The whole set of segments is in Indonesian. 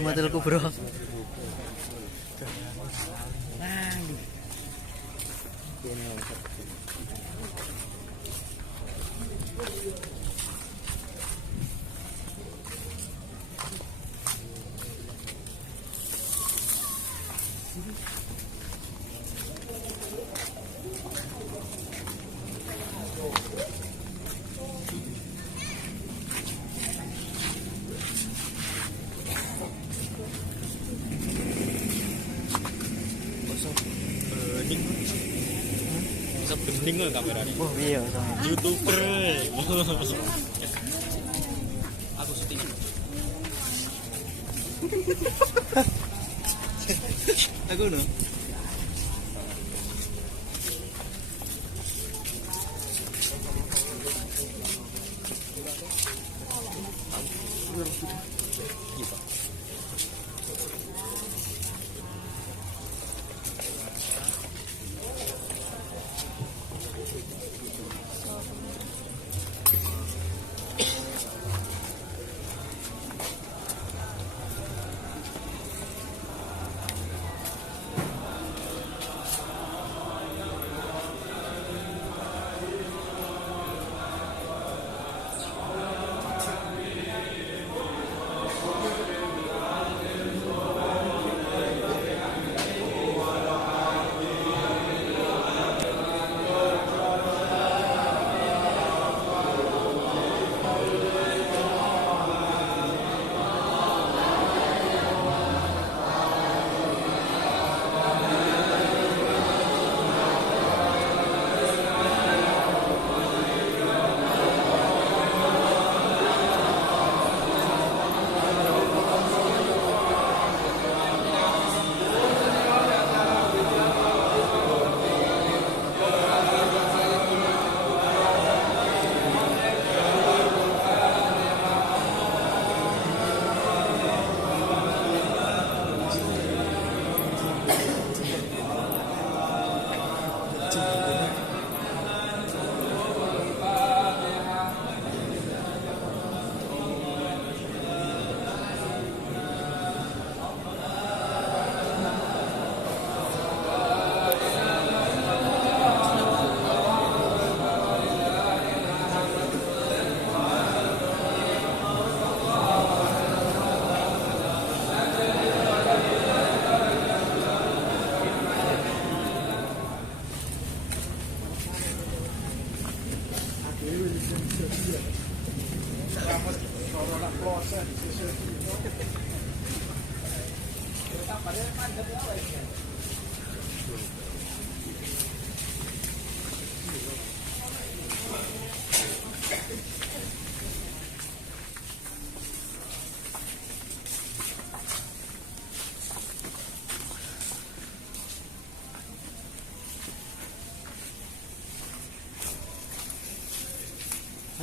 Sumatul Kubro. Bisa bening loh kameranya. Wah iya sama. YouTuber. Aku syuting. Aku no.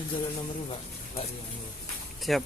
Jalan nomor Mbak. Siap.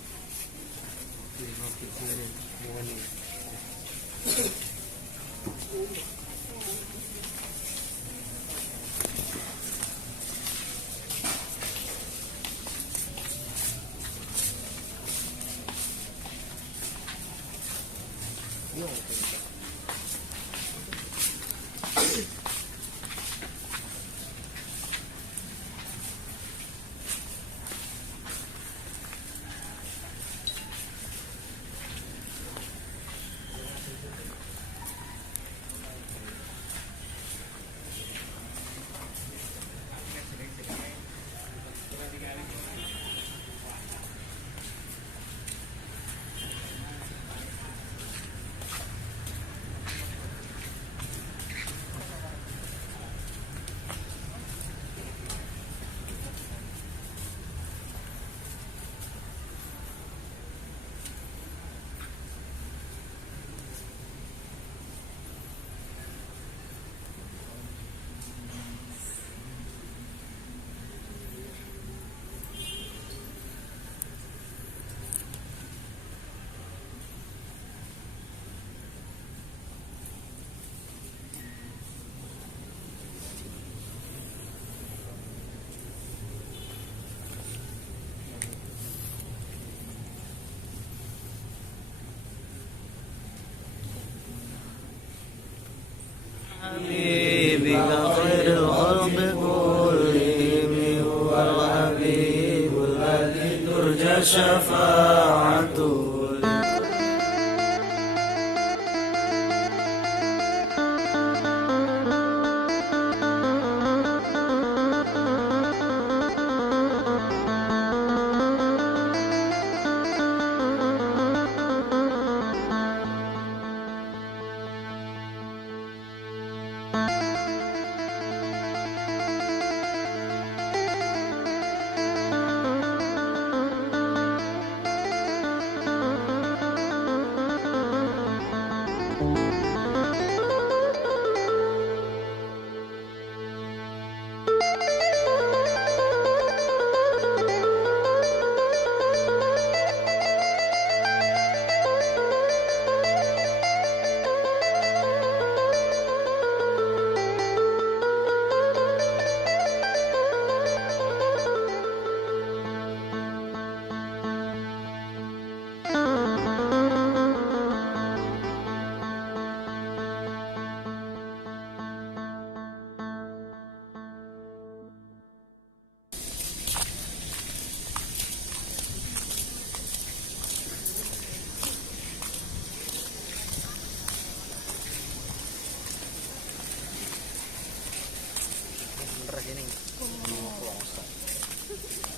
حبيبك خير الخلق كلهم هو الحبيب الذي ترجى شفاعته.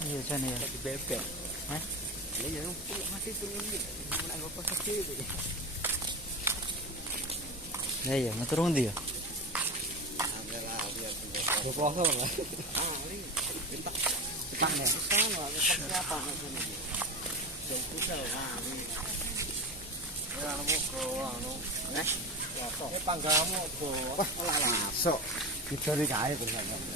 Iya sana ya. Lagi bebek. Hah? Iya, masih turun gitu. Mana gua pas gitu. Nah iya, ngeturun dia. Gua puasa lah. Ah, ini petang ya. Sama lah, petang apa namanya. Jauh kusel lah. Ya, kamu ke anu. Ya, sok. Ini panggamu tuh. Wah, lah, sok. Dicari kae bener.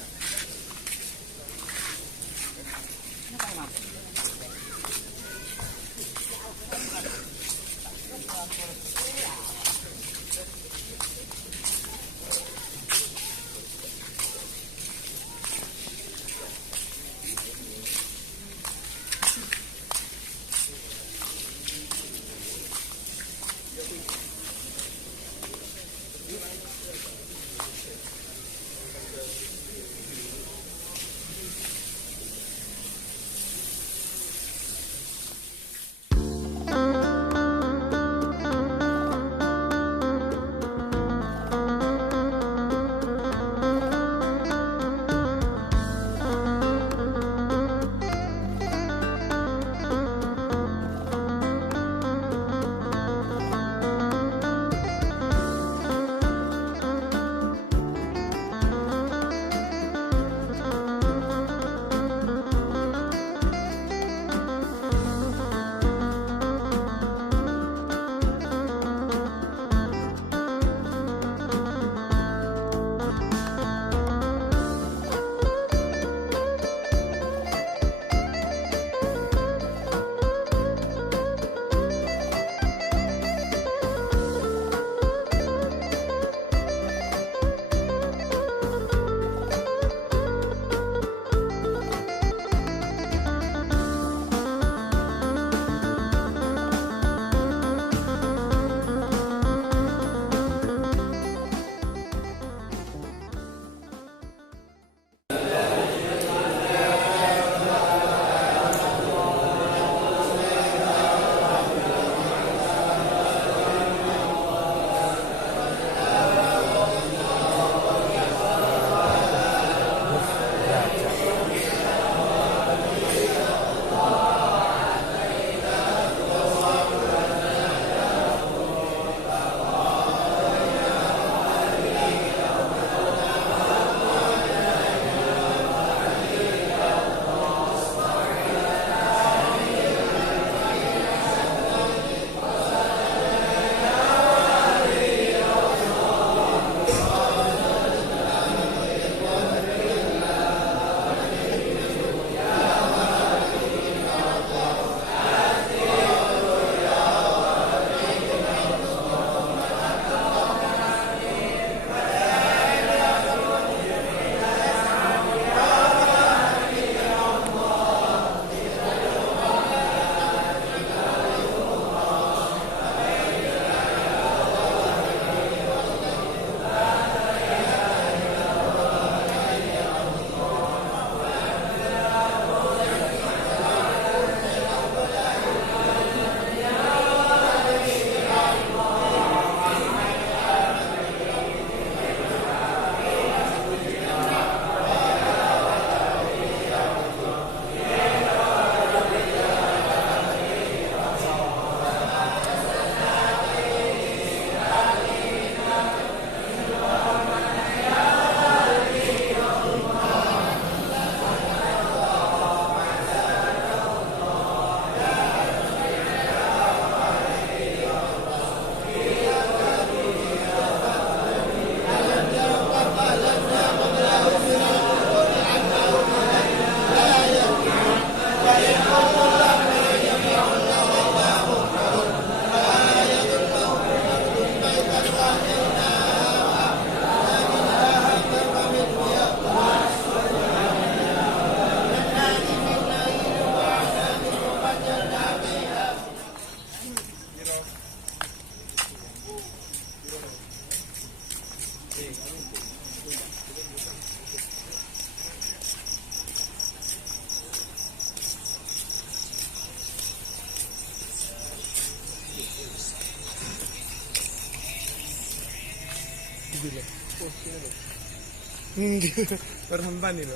Perhempan itu.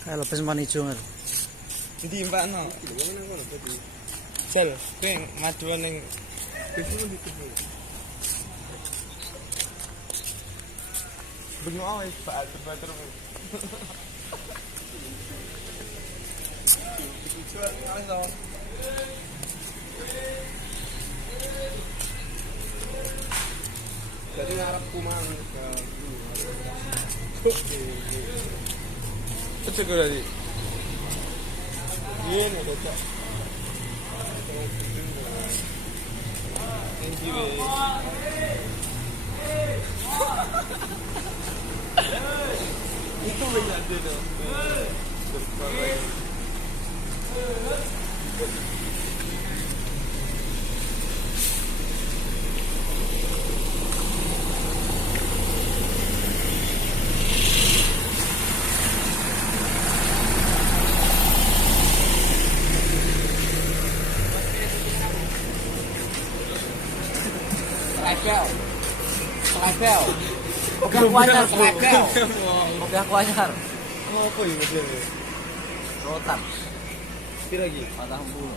Kayak lepas sempan hijau kan. Jadi mbak no. Sel, kowe maduan ning Bengok ae bater-bater. Jadi ngarep kumang Cek tadi. Ini cocok. Thank you. Itu banyak dia. Selebel. Udah kuanyar selebel. Udah kuanyar. Apa ini modelnya? Rotan. Pira lagi? Patah bulu.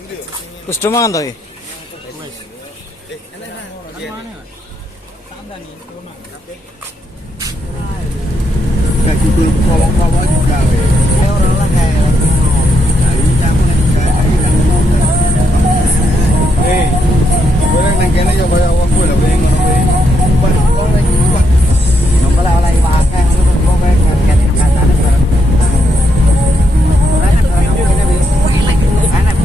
Ini. Wis do mangan to iki? Enak nah. Iya. Sandan iki rumah. Gaji kuwi kolong-kolong juga we. Saya ora lah kae. Boleh nang kene yo kaya wong kuwi lho ngono kuwi. Kok lagi Pak. Nomor oleh Pak akeh ngono kok kowe kan katane bareng. Ora kan ora ngene wis. Enak.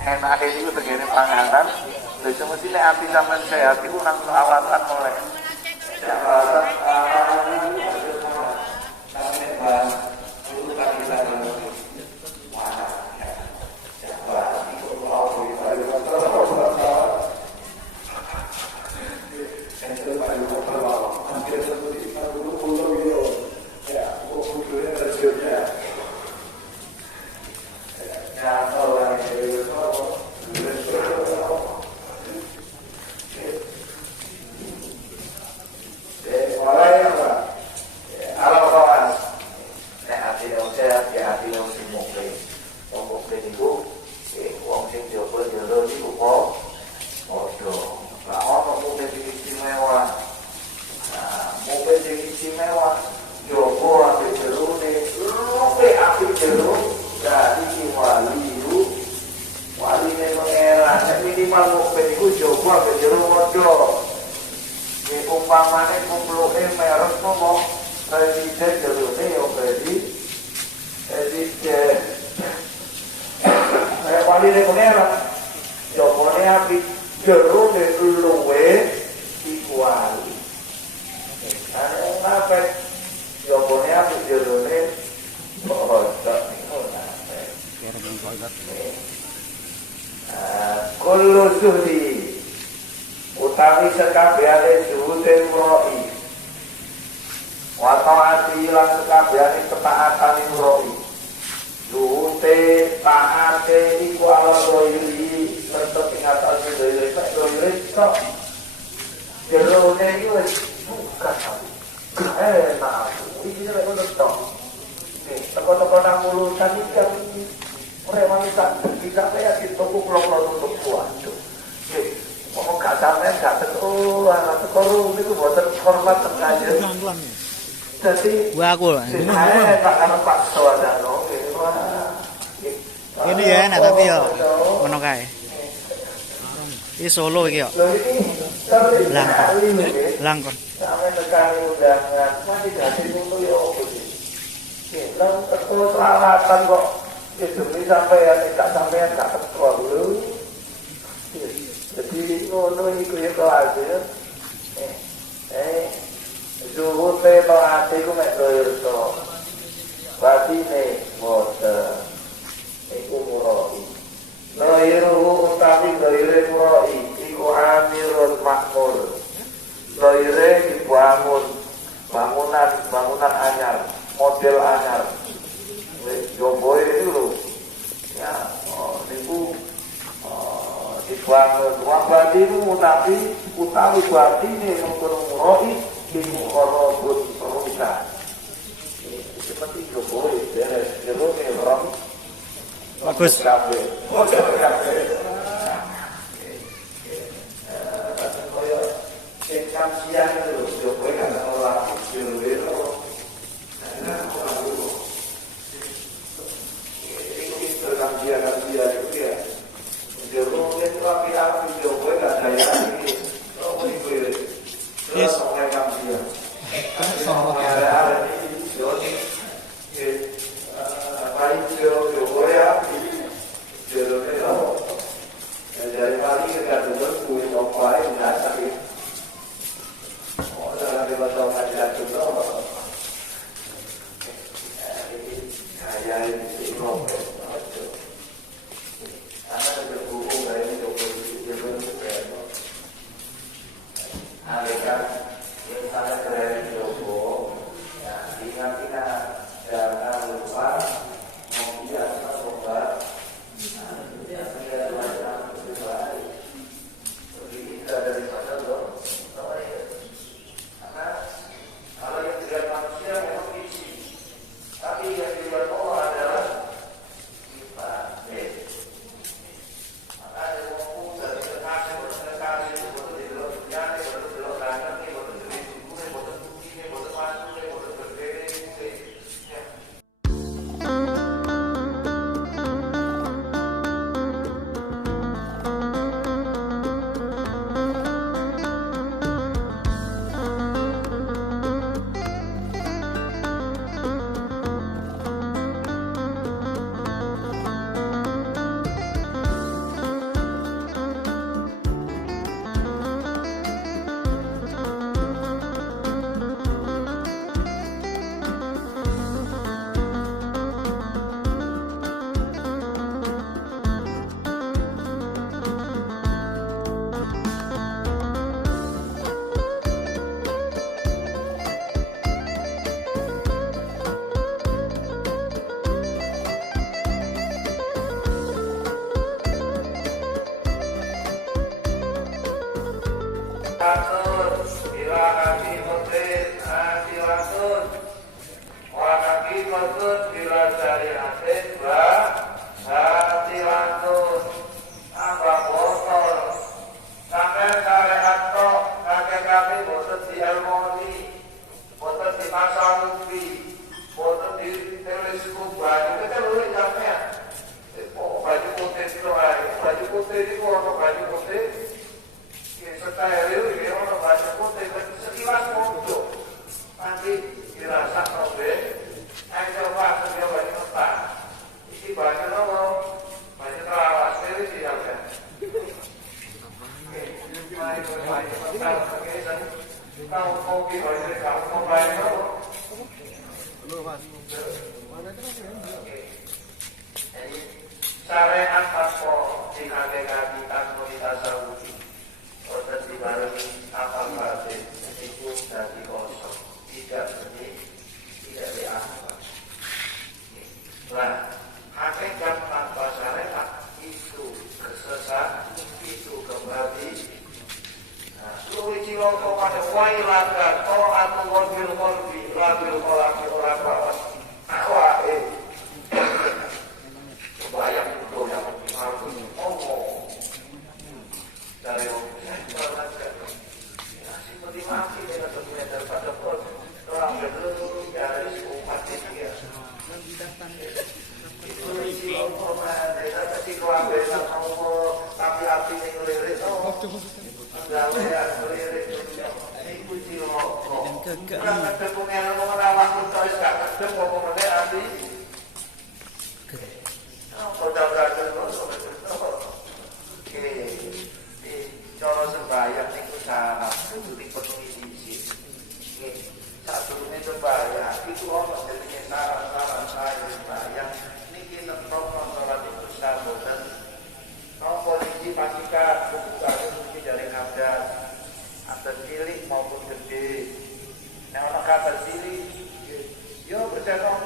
Enak ini itu begini panganan, jadi mesti nek ati sampean sehat itu nang alasan oleh. Umpamane kumpulke merek nomo presiden jerone yo presiden wali ne pengeran jopone api jerone luwe ikuali ana ngapain jopone api jerone bodok ngono Biar bengkok. kullu suhdi utawi sekabehane juhute roi wa ta'ati lan sekabehane ketaatan roi juhute taate iku ala roi tetep ing atase roi tok jerone iki wis buka enak iki nek ngono tok teko-teko nang mulutan iki kan ora wanita kita ya di toko kula tutup waduh mau gak sampai gak betul anak sekolah itu buatan hormat sekali jadi Gua aku lah. saya tak karena Pak Sawadano Ini ya enak tapi yo ngono kae. Iki Solo iki yo. Langkon. sampai sekali undangan masih kasih dulu ya Nang teko selawatan kok demi sampean tidak sampean gak teko lho. Jadi ngono iku ya kelas ya. Zuhute to ati ku mek doir to. Batine boten. Iku muroi. Doiru utawi doire muroi iku amirul makmur. Doire dibangun bangunan anyar, model anyar. Joboe itu lho. Ya, niku dibangun wong batinu tapi utawi batine muroi iku korobut perusahaan. Seperti Jokowi, beres, jeruk rom. Bagus. Kafe. Sekam siang itu Jokowi kan orang jeruk itu dalam dia itu ya. Jeruk itu api Jokowi kan daya ini. Oh itu. Terus sekam siang. Ada ini Jokowi. Baik Jokowi ya. Jokowi oh. Dari pagi kita dulu kuih Jokowi biasa gitu. Oh, dalam bahasa Indonesia itu kayak ini Jokowi. Karena berhubung dari Jokowi itu Alika yang sangat keren Jokowi. Ingat-ingat jangan lupa membiasakan obat. kasih. Cara sembahyang niku syarat kudu dipenuhi siji. Nggih, sadurunge sembahyang itu ana jenenge syarat-syarat sembahyang niki nemprono salat itu saboten. Napa niki pastikan bukan mungkin dari hadas atau cilik maupun gede. Yang ana kata cilik yo bercakap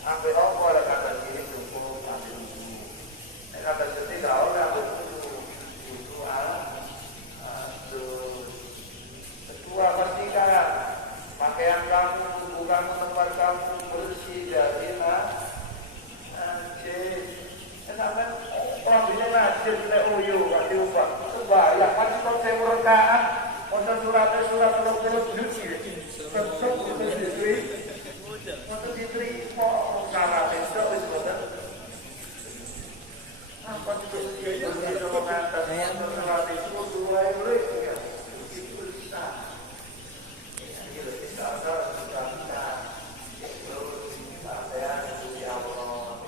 ambil apa ada kata cilik cukup ambil dulu. Nek kata gede gak oleh ambil dulu. Itu kedua pastikan pakaian kamu, bukan tempat kamu bersih dari najis. Kenapa orang bisa najis nek uyu kasih ubah? Sembahyang pasti kok saya rakaat, wonten surat 20 juz tetep diterima. Untuk diterima syarat itu wis boten. Apa itu ya surat itu dua murid ya. Itu bisa. Ya bisa ada kita. Itu saya itu ya Allah.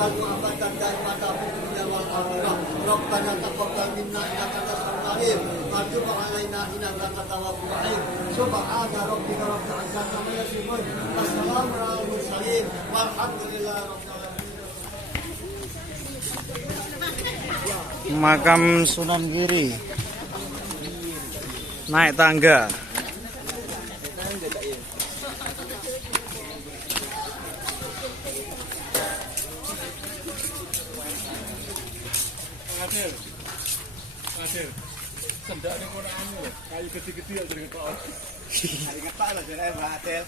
lalu abatan daripada dunia wal akhirah. Rabbana taqabbal minna innaka antas samiul alim wa tub alaina innaka antat tawwabur rahim. Subhana rabbika rabbil izzati amma yasifun wa salamun alal mursalin walhamdulillahi rabbil alamin. Makam Sunan Giri. Naik tangga. Adil. Sendak ning kono anu, kayu gede-gede ya jenenge kok. Hari kepak lho jare Mbak Adel.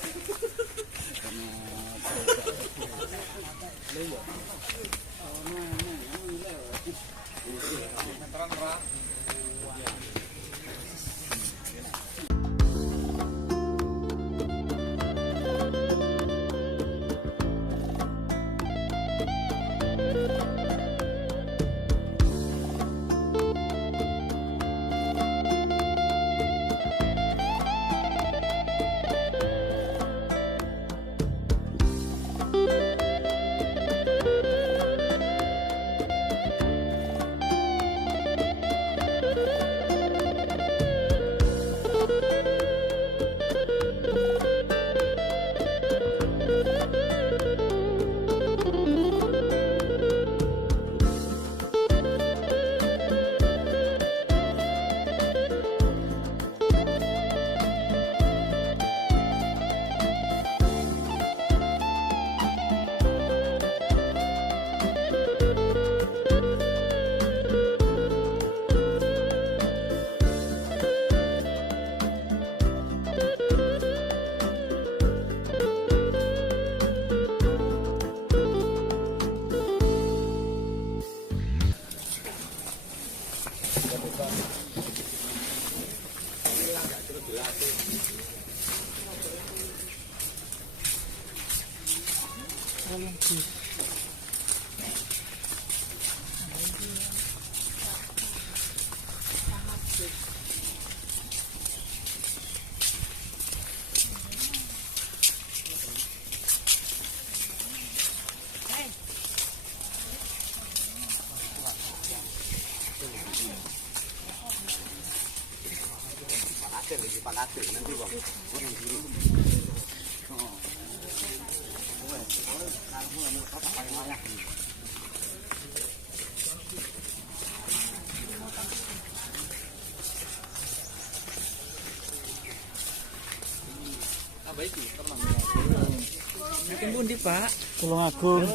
Makin pundi, Pak? Tulungagung.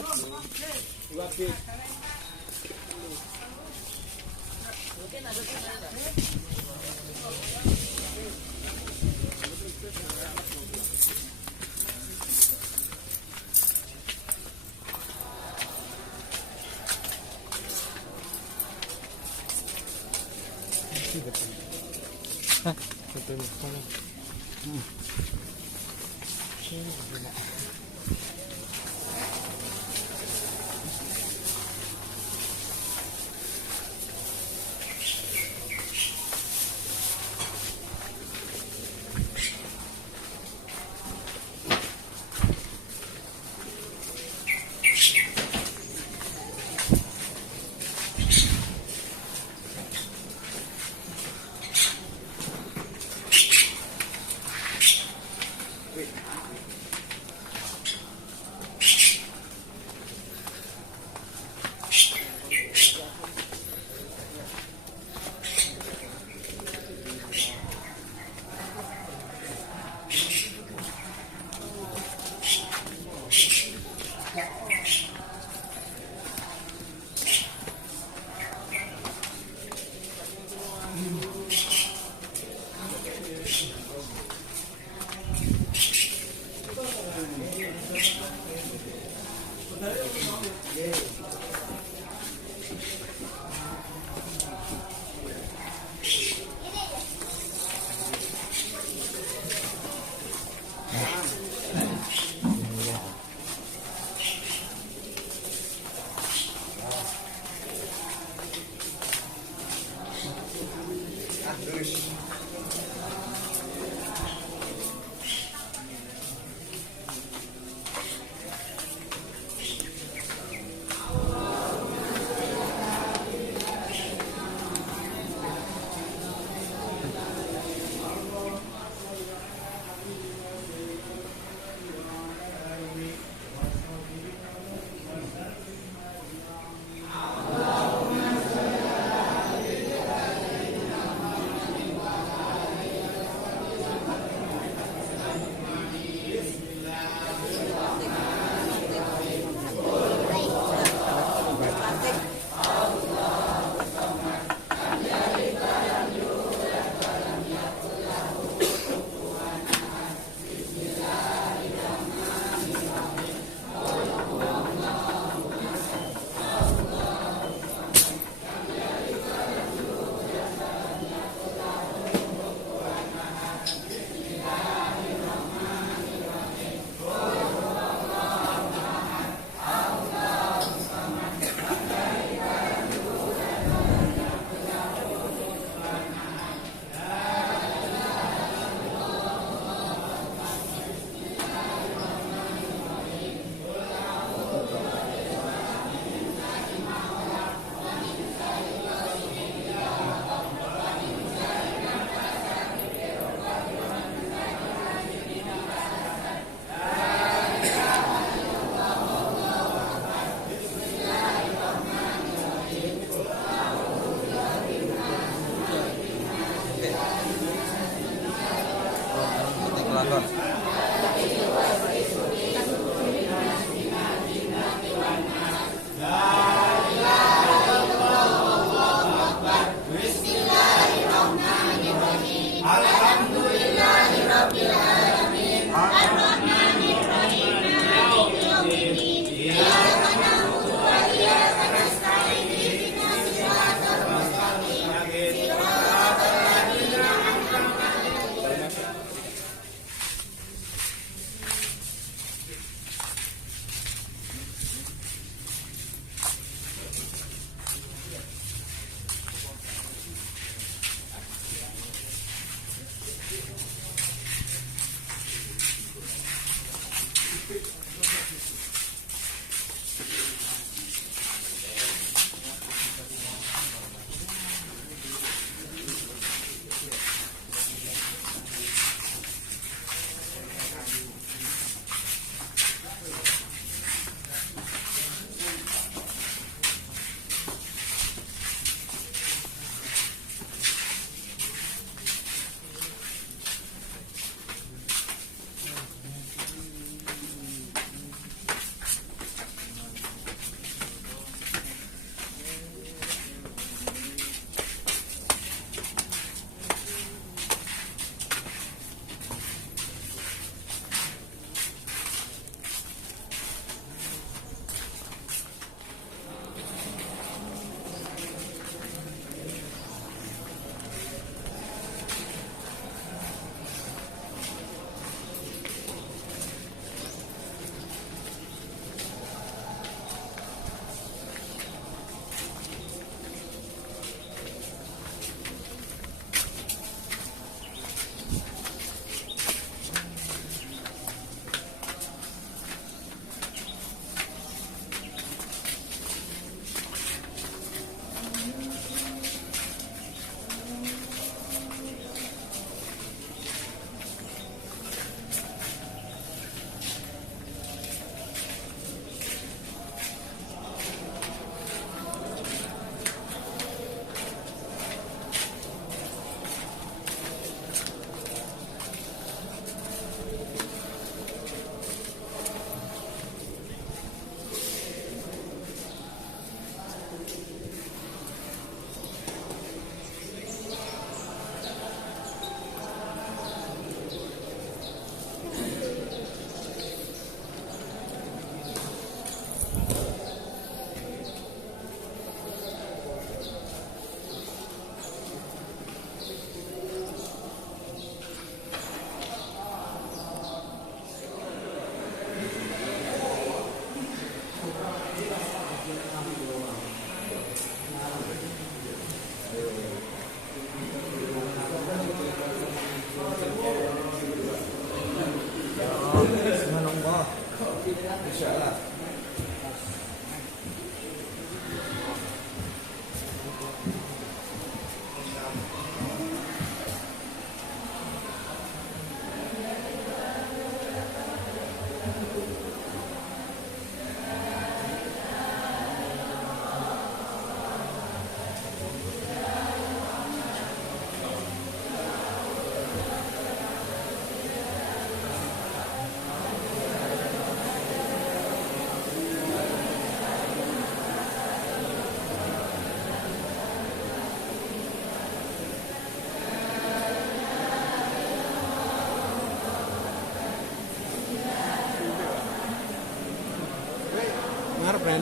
ngarep kan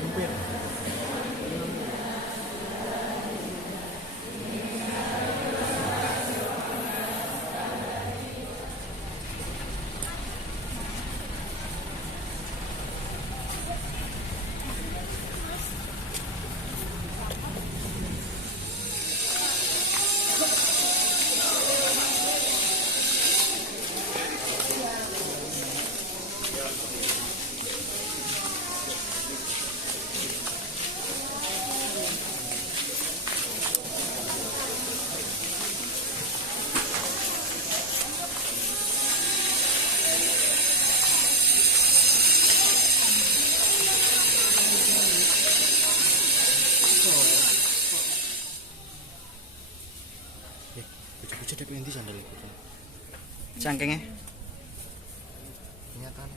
hampir Bocah dek endi sandal iku? Cangkenge. Nyatane.